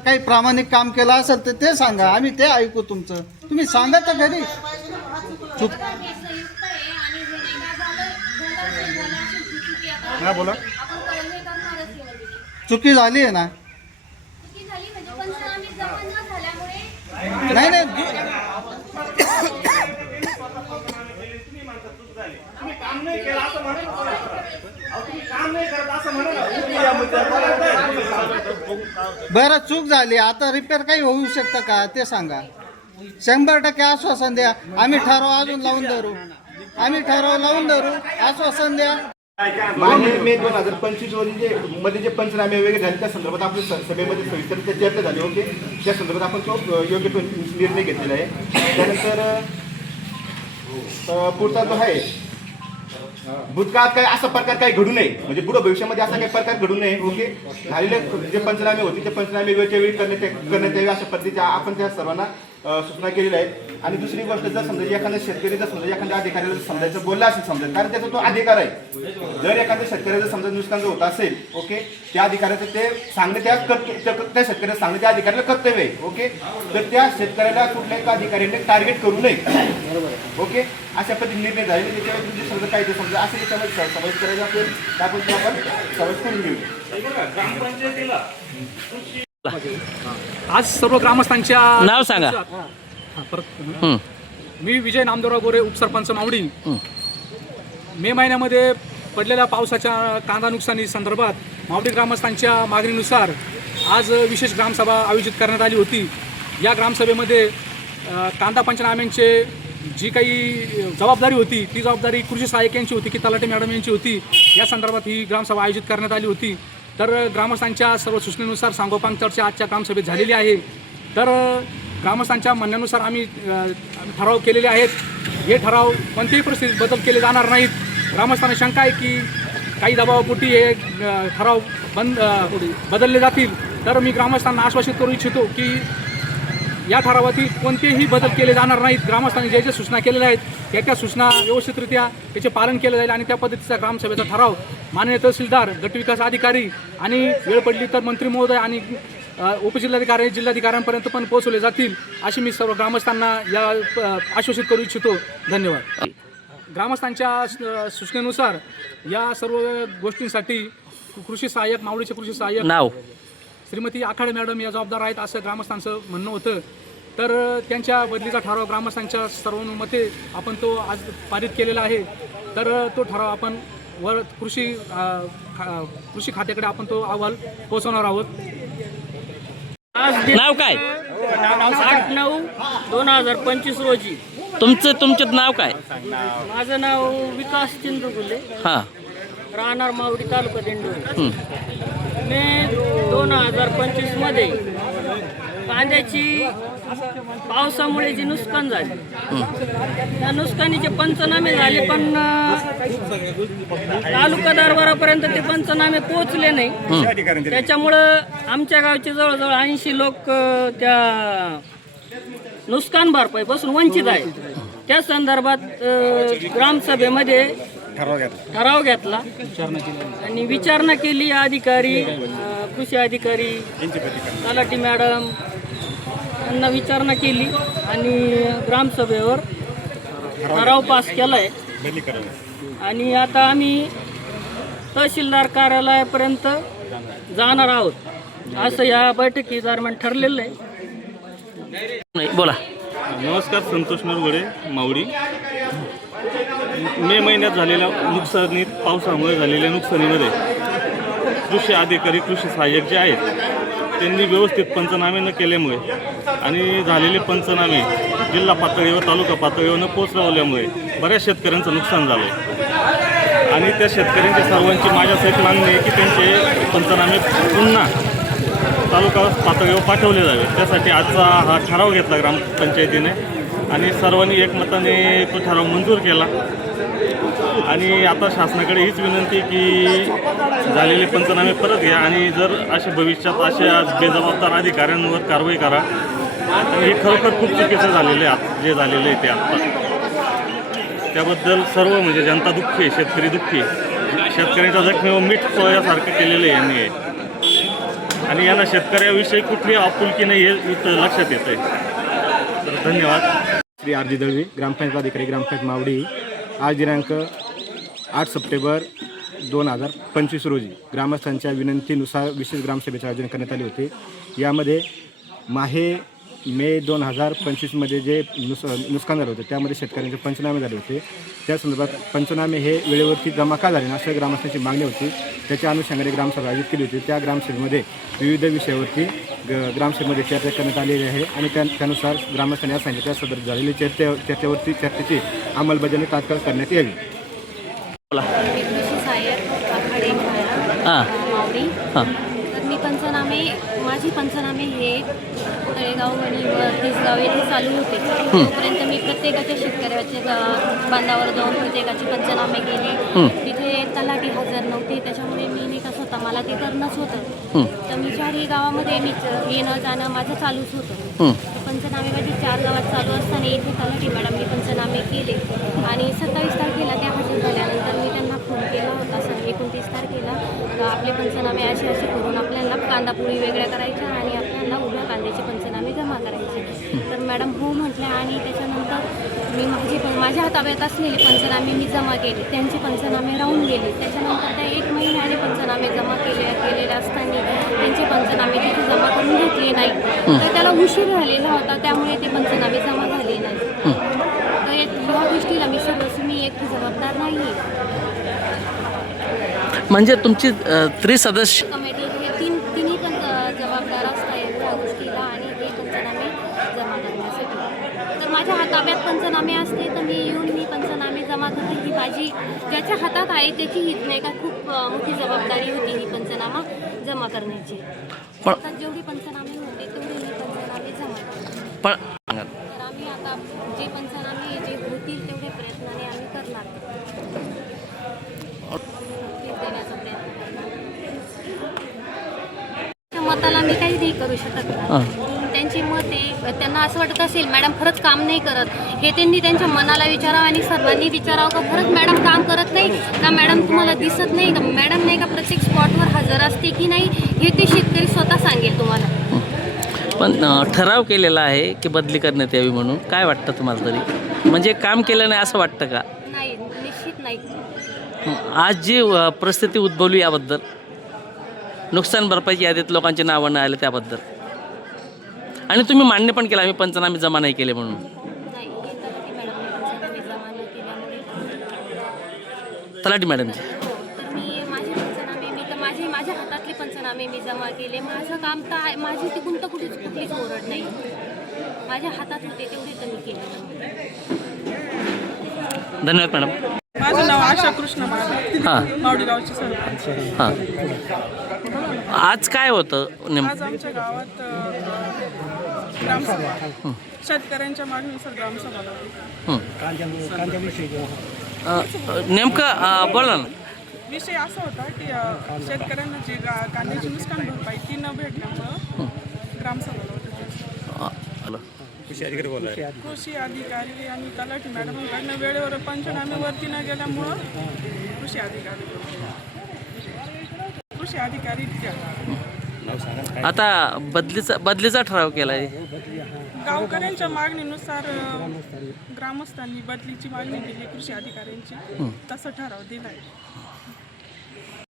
काही प्रामाणिक काम केलं असेल तर ते सांगा. आम्ही ते ऐकू तुमचं. तुम्ही सांगा तर घरी. चुक. हे संयुक्त आहे आणि जे नाही झालं झालं असेल, झालं असेल ती चुकी आता हा बोला आपण कर- हे करणारच आहे म्हणजे. चुकी झाली आहे ना चुकी झाली म्हणजे पंचनामे जमा न झाल्यामुळे नाही नाही दु- बरं चूक झाली. आता रिपेअर काही होऊ शकतं का? ते सांगा. शंभर टक्के आश्वासन द्या. आम्ही ठराव अजून लावून धरू. आम्ही ठराव लावून धरू. आश्वासन द्या. मागे मे दोन हजार पंचवीसमध्ये जे मध्ये जे पंचनामे वगैरे झाले त्या संदर्भात आपण सभेमध्ये सविस्तर चर्चा झाली ओके त्या संदर्भात आपण तो योग्य निर्णय घेतलेला आहे. त्यानंतर पुढचा जो आहे भूतकाळात काही असा प्रकार काही घडू नये. म्हणजे पुढे भविष्यामध्ये असा काही प्रकार घडू नये. ओके? झालेले जे पंचनामे होते ते पंचनामे वेळच्या वेळी करण्यात करण्यात यावे अशा पद्धतीच्या आपण त्या सर्वांना सूचना केलेल्या आहेत. आणि दुसरी गोष्ट जर समजा एखादा शेतकरी जर समजा एखाद्या अधिकाऱ्याला जर समजायचं बोलला असेल समजा कारण त्याचा तो अधिकार आहे. जर एखाद्या शेतकऱ्याचं समजा नुकसान जर होत असेल ओके त्या अधिकाऱ्याचं ते सांगणे त्या त्या त्या शेतकऱ्याला सांगणे त्या अधिकाऱ्याला कर्तव्य आहे ओके? तर त्या शेतकऱ्याला कुठल्याही एका अधिकाऱ्याने टार्गेट करू नये. ओके? अशा पद्धतीने निर्णय झाले त्याच्यावर तुमचे समजा काय ते समजा असेल त्याच्यामध्ये समावेश करायचं असेल तर आपण ते आपण समावेश करून घेऊ. आज सर्व ग्रामस्थांच्या नाव सांगा. हा, परत. मी विजय नामदेवराव गोरे उपसरपंच मावडी मे महिन्यामध्ये पडलेल्या पावसाच्या कांदा नुकसानी संदर्भात मावडी ग्रामस्थांच्या मागणीनुसार आज विशेष ग्रामसभा आयोजित करण्यात आली होती. या ग्रामसभेमध्ये अ, कांदा पंचनाम्यांचे जी काही जबाबदारी होती ती जबाबदारी कृषी सहाय्यक यांची होती की तलाटे मॅडम यांची होती. या संदर्भात ही ग्रामसभा आयोजित करण्यात आली होती. तर ग्रामस्थांच्या सर्व सूचनेनुसार सांगोपांग चर्चा आजच्या ग्रामसभेत झालेली आहे. तर ग्रामस्थांच्या म्हणण्यानुसार आम्ही ठराव केलेले आहेत. हे ठराव कोणत्याही परिस्थितीत बदल केले जाणार नाहीत. ग्रामस्थांना शंका आहे की काही दबावापोटी हे ठराव बंद बदलले जातील. तर मी ग्रामस्थांना आश्वासित करू इच्छितो की या ठरावातील कोणतेही बदल केले जाणार नाहीत. ग्रामस्थांनी ज्या ज्या सूचना केलेल्या आहेत त्या त्या सूचना व्यवस्थितरित्या त्याचे पालन केलं जाईल आणि त्या पद्धतीचा ग्रामसभेचा ठराव माननीय तहसीलदार गटविकास अधिकारी आणि वेळ पडली तर मंत्री महोदय आणि उपजिल्हाधिकारी जिल्हाधिकाऱ्यांपर्यंत पण पोहोचवले जातील अशी मी सर्व ग्रामस्थांना या आश्वासित करू इच्छितो. धन्यवाद. ग्रामस्थांच्या सूचनेनुसार या सर्व गोष्टींसाठी कृषी सहाय्यक मावळीचे कृषी सहाय्यक नाव. श्रीमती आखाडे मॅडम या जबाबदार आहेत असं ग्रामस्थांचं म्हणणं होतं. तर त्यांच्या बदलीचा ठराव ग्रामस्थांच्या सर्वानुमते आपण तो आज पारित केलेला आहे. तर तो ठराव आपण वर कृषी कृषी खात्याकडे आपण तो अहवाल पोहोचवणार आहोत. नाव काय? आठ नऊ दोन हजार पंचवीस रोजी. तुमचं तुमचं नाव काय? माझं नाव विकास चिंद्रगुले हां. राहणार मावडी तालुका दिंडोरी. मे दोन हजार पंचवीसमध्ये कांद्याची पावसामुळे जी नुकसान झाली. त्या नुकसानीचे पंचनामे झाले पण तालुका दरबारापर्यंत ते पंचनामे पोहोचले नाही. त्याच्यामुळं आमच्या गावचे जवळजवळ ऐंशी लोक त्या नुकसान भरपाईपासून वंचित आहे त्या संदर्भात ग्रामसभेमध्ये ठराव घेतला आणि विचारणा केली अधिकारी कृषी अधिकारी तलाठी मॅडम त्यांना विचारणा केली आणि ग्रामसभेवर ठराव पास केला आहे आणि आता आम्ही तहसीलदार कार्यालयापर्यंत जाणार आहोत. असं या बैठकी दरम्यान ठरलेलं आहे. बोला. नमस्कार संतोष नरगडे मावडी मे महिन्यात झालेल्या नुकसानीत पावसामुळे झालेल्या नुकसानीमध्ये कृषी अधिकारी कृषी सहाय्यक जे आहेत त्यांनी व्यवस्थित पंचनामे न केल्यामुळे आणि झालेले पंचनामे जिल्हा पातळीवर तालुका पातळीवर न पोचवल्यामुळे बऱ्याच शेतकऱ्यांचं नुकसान झालं आहे आणि त्या शेतकऱ्यांच्या सर्वांची माझ्यासाठी मागणी आहे की त्यांचे पंचनामे पुन्हा तालुका पातळीवर पाठवले जावे. त्यासाठी आजचा हा ठराव घेतला ग्रामपंचायतीने आणि सर्वांनी एकमताने तो ठराव मंजूर केला. आणि आता शासनाकडे हीच विनंती की झालेले पंचनामे परत घ्या आणि जर असे भविष्यात अशा बेजबाबदार अधिकाऱ्यांवर कारवाई करा हे खरोखर खूप चुकीचं झालेलं आहे जे झालेलं आहे ते आत्ता. त्याबद्दल सर्व म्हणजे जनता दुःखी आहे शेतकरी दुःखी शेतकऱ्यांच्या जखमीवर मीठ सोयासारखं केलेलं आहे यांनी. आणि यांना शेतकऱ्याविषयी कुठली आपुलकी नाही हे इथं लक्षात येत आहे. तर धन्यवाद. श्री आरजी दळवी ग्रामपंचायत अधिकारी ग्रामपंचायत मावडी. आज दिनांक आठ सप्टेंबर दोन हजार पंचवीस रोजी ग्रामस्थांच्या विनंतीनुसार विशेष ग्रामसभेचे आयोजन करण्यात आले होते. यामध्ये माहे मे दोन हजार पंचवीसमध्ये जे नुस नुकसान झालं होतं त्यामध्ये शेतकऱ्यांचे पंचनामे झाले होते. त्या संदर्भात पंचनामे हे वेळेवरती जमा का झाले अशा ग्रामस्थांची मागणी होती. त्याच्या अनुषंगाने ग्रामसभा आयोजित केली होती. त्या ग्रामसभेमध्ये विविध विषयावरती ग- ग्रामसभेमध्ये चर्चा करण्यात आलेली आहे आणि त्या त्यानुसार ग्रामस्थांनी या सांगितलं त्या सदर झालेली चर्चे चर्चेवरती चर्चेची अंमलबजावणी तात्काळ करण्यात यावी मी कृषी सहाय्यक आखाडे हां. हां. तर मी पंचनामे माझे पंचनामे हे तळेगाव आणि व तिसगाव येथे चालू होते. तोपर्यंत मी प्रत्येकाच्या शेतकऱ्याच्या गा- बांधावर जाऊन प्रत्येकाचे पंचनामे केले. तिथे तलाठी हजर नव्हते त्याच्यामुळे मी नाही का स्वतः मला ते करणंच होतं. तर मी चारही गावामध्ये मी च- येणं जाणं माझं चालूच होतं. माझे चार गावात चालू असताना इथे तलाठी मॅडमने पंचनामे केले. आणि सत्तावीस तारखेला त्या हजर झाल्यानंतर मी त्यांना फोन केला होता. सर एकोणतीस तारखेला आपले पंचनामे असे असे करून आपल्याला कांदापोळी वेगळ्या करायच्या आणि आपल्याला उभ्या कांद्याचे पंचनामे जमा करायचे. तर मॅडम हो म्हटल्या आणि त्याच्यानंतर मी माझे पण माझ्या ताब्यात असलेले पंचनामे मी जमा केले. त्यांचे पंचनामे राहून गेले. त्याच्यानंतर त्या एक महिन्याने पंचनामे जमा केले केलेले असताना त्यांचे पंचनामे तिथे जमा करून घेतले नाही तर त्याला उशीर झालेला होता त्यामुळे ते पंचनामे जमा झाले नाही तर ह्या गोष्टीला मी सर्वस्वी मी एकटी जबाबदार नाही म्हणजे तुमची अ, त्रिसदस्य कमिटी हे तीन तिन्ही पण अ, जबाबदार असतात या गोष्टीला आणि हे पंचनामे जमा करण्यासाठी. तर माझ्या हाताब्यात पंचनामे असते तर मी येऊन मी पंचनामे जमा करते. ही माझी ज्याच्या हातात आहे त्याची ही नाही का खूप अ, मोठी जबाबदारी होती ही पंचनामा जमा करण्याची. पण आता जेवढी पंचनामे त्या मताला मी काही नाही करू शकत. त्यांची मत आहे त्यांना असं वाटत असेल मॅडम खरंच काम नाही करत. हे त्यांनी त्यांच्या मनाला विचारावं आणि सर्वांनी विचारावं का खरंच मॅडम काम करत नाही? का मॅडम तुम्हाला दिसत नाही? का मॅडम नाही का प्रत्येक स्पॉटवर हजर असते की नाही? हे ते शेतकरी स्वतः सांगेल तुम्हाला. पण ठराव केलेला आहे की बदली करण्यात यावी म्हणून. काय वाटतं तुम्हाला तरी? म्हणजे काम केलं नाही असं वाटतं का? नाही निश्चित नाही. आज जी परिस्थिती उद्भवली याबद्दल नुकसान भरपाईची यादीत लोकांची नावं नाही आले त्याबद्दल. आणि तुम्ही मान्य पण केलं आम्ही पंचनामे जमा नाही केले म्हणून. नाही हे तलाठी मॅडमने पंचनामे मी जमा केले. माझं काम तर आहे माझी तिकून तर कुठेच कुठलीच ओरड नाही. माझ्या हातात होते तेवढे तर मी केले धन्यवाद मॅडम. माझं नाव आशा कृष्ण हां. मावडीगावची सरपंच हां. आज काय होतं नेमकं आज आमच्या गावात अ, ग्रामसभा. शेतकऱ्यांच्या मागणीनुसार ग्रामसभा अ, नेमकं अ, बोला ना. विषय असा होता की शेतकऱ्यांना जी गा- कांद्याची नुकसान भरपाई ती न भेटल्यामुळं ग्रामसभा लावली अ, हॅलो. कृषी अधिकारी आणि तलाठी मॅडमांकडनं वेळेवर पंचनामे वरती न गेल्यामुळं कृषी अधिकारी कृषी अधिकारी आता बदलीचा बदलीचा ठराव केला आहे गावकऱ्यांच्या मागणीनुसार ग्रामस्थांनी बदलीची मागणी केली कृषी अधिकाऱ्यांची. तसं ठराव दिलाय.